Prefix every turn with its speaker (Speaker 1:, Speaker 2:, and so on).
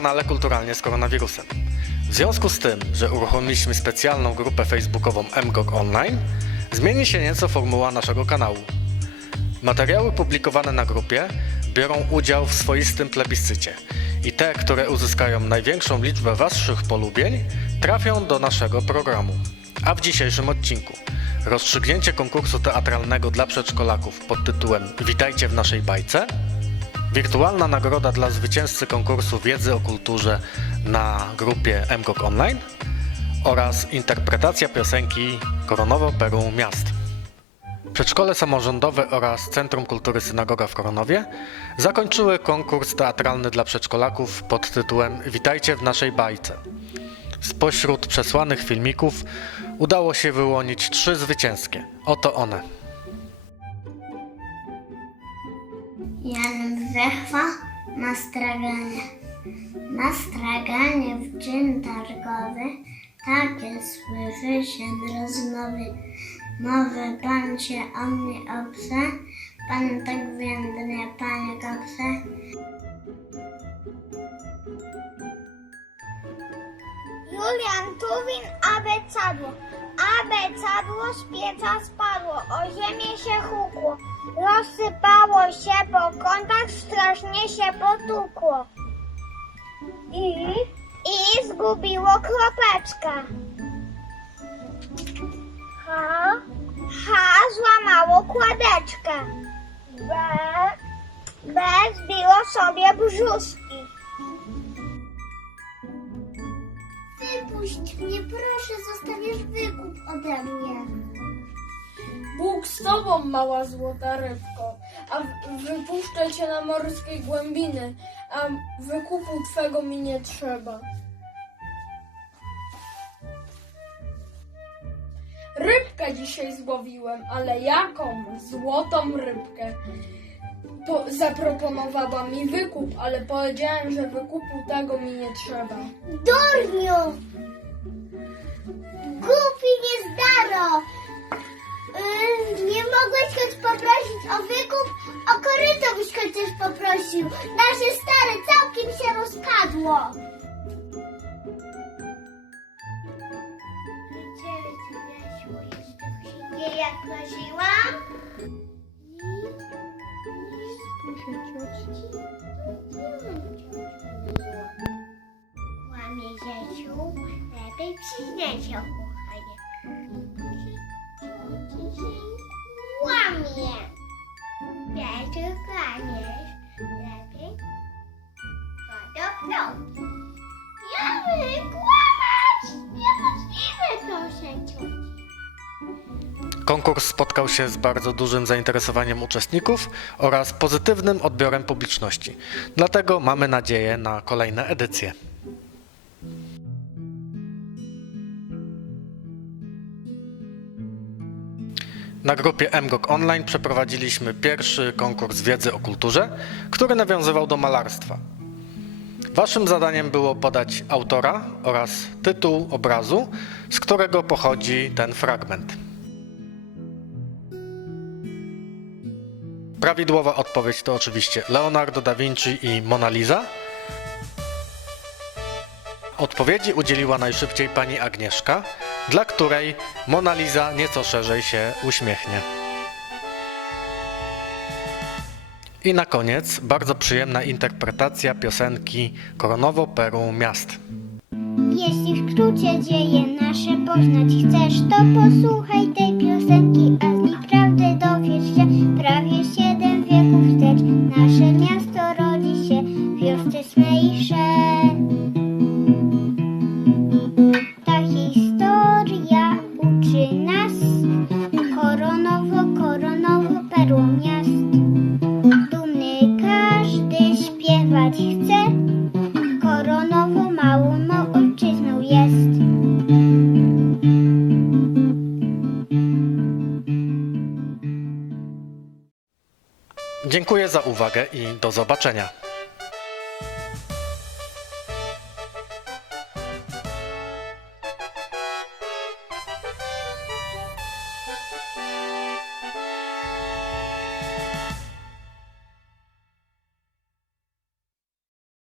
Speaker 1: kanale Kulturalnie z koronawirusem. W związku z tym, że uruchomiliśmy specjalną grupę facebookową MGOG Online, zmieni się nieco formuła naszego kanału. Materiały publikowane na grupie biorą udział w swoistym plebiscycie i te, które uzyskają największą liczbę Waszych polubień, trafią do naszego programu. A w dzisiejszym odcinku rozstrzygnięcie konkursu teatralnego dla przedszkolaków pod tytułem Witajcie w naszej bajce, wirtualna nagroda dla zwycięzcy konkursu wiedzy o kulturze na grupie MGOG Online oraz interpretacja piosenki Koronowo Peru Miast. Przedszkole samorządowe oraz Centrum Kultury Synagoga w Koronowie zakończyły konkurs teatralny dla przedszkolaków pod tytułem Witajcie w naszej bajce. Spośród przesłanych filmików udało się wyłonić trzy zwycięskie. Oto one.
Speaker 2: Wechwa na straganie. Na straganie w czyn targowy takie słyszy się rozmowy. Nowy pan się o mnie obse, pan tak wędrnie, panie kopse.
Speaker 3: Julian Tuwin abecadło. Abecadło z pieca spadło, o ziemię się hukło. Rozsypało się po kątach, strasznie się potukło. I? I zgubiło kropeczkę. H? H złamało kładeczkę. B? B zbiło sobie brzuszki.
Speaker 2: Wypuść mnie, proszę, zostawiasz wykup ode mnie.
Speaker 4: Bóg z tobą, mała złota rybko, a wypuszczę cię na morskie głębiny, a wykupu twego mi nie trzeba. Rybkę dzisiaj złowiłem, ale jaką? Złotą rybkę. Po, zaproponowała mi wykup, ale powiedziałem, że wykupu tego mi nie trzeba.
Speaker 2: Durniu! Głupi niezdaro! Yy, nie mogłeś choć poprosić o wykup, o koryto byś chociaż poprosił. Nasze stare całkiem się rozpadło. Nie jak prosiłam? Łamie Zesiu, lepiej przyznaj się,
Speaker 1: Konkurs spotkał się z bardzo dużym zainteresowaniem uczestników oraz pozytywnym odbiorem publiczności. Dlatego mamy nadzieję na kolejne edycje. Na grupie MGOG Online przeprowadziliśmy pierwszy konkurs wiedzy o kulturze, który nawiązywał do malarstwa. Waszym zadaniem było podać autora oraz tytuł obrazu, z którego pochodzi ten fragment. Prawidłowa odpowiedź to oczywiście Leonardo da Vinci i Mona Lisa. Odpowiedzi udzieliła najszybciej pani Agnieszka, dla której Mona Lisa nieco szerzej się uśmiechnie. I na koniec bardzo przyjemna interpretacja piosenki Koronowo Peru Miast.
Speaker 3: Jeśli w skrócie dzieje nasze poznać chcesz, to posłuchaj tej piosenki, koronowo, koronowo perło miast. Dumny każdy śpiewać chce. Koronowo małą mą ojczyzną jest.
Speaker 1: Dziękuję za uwagę i do zobaczenia.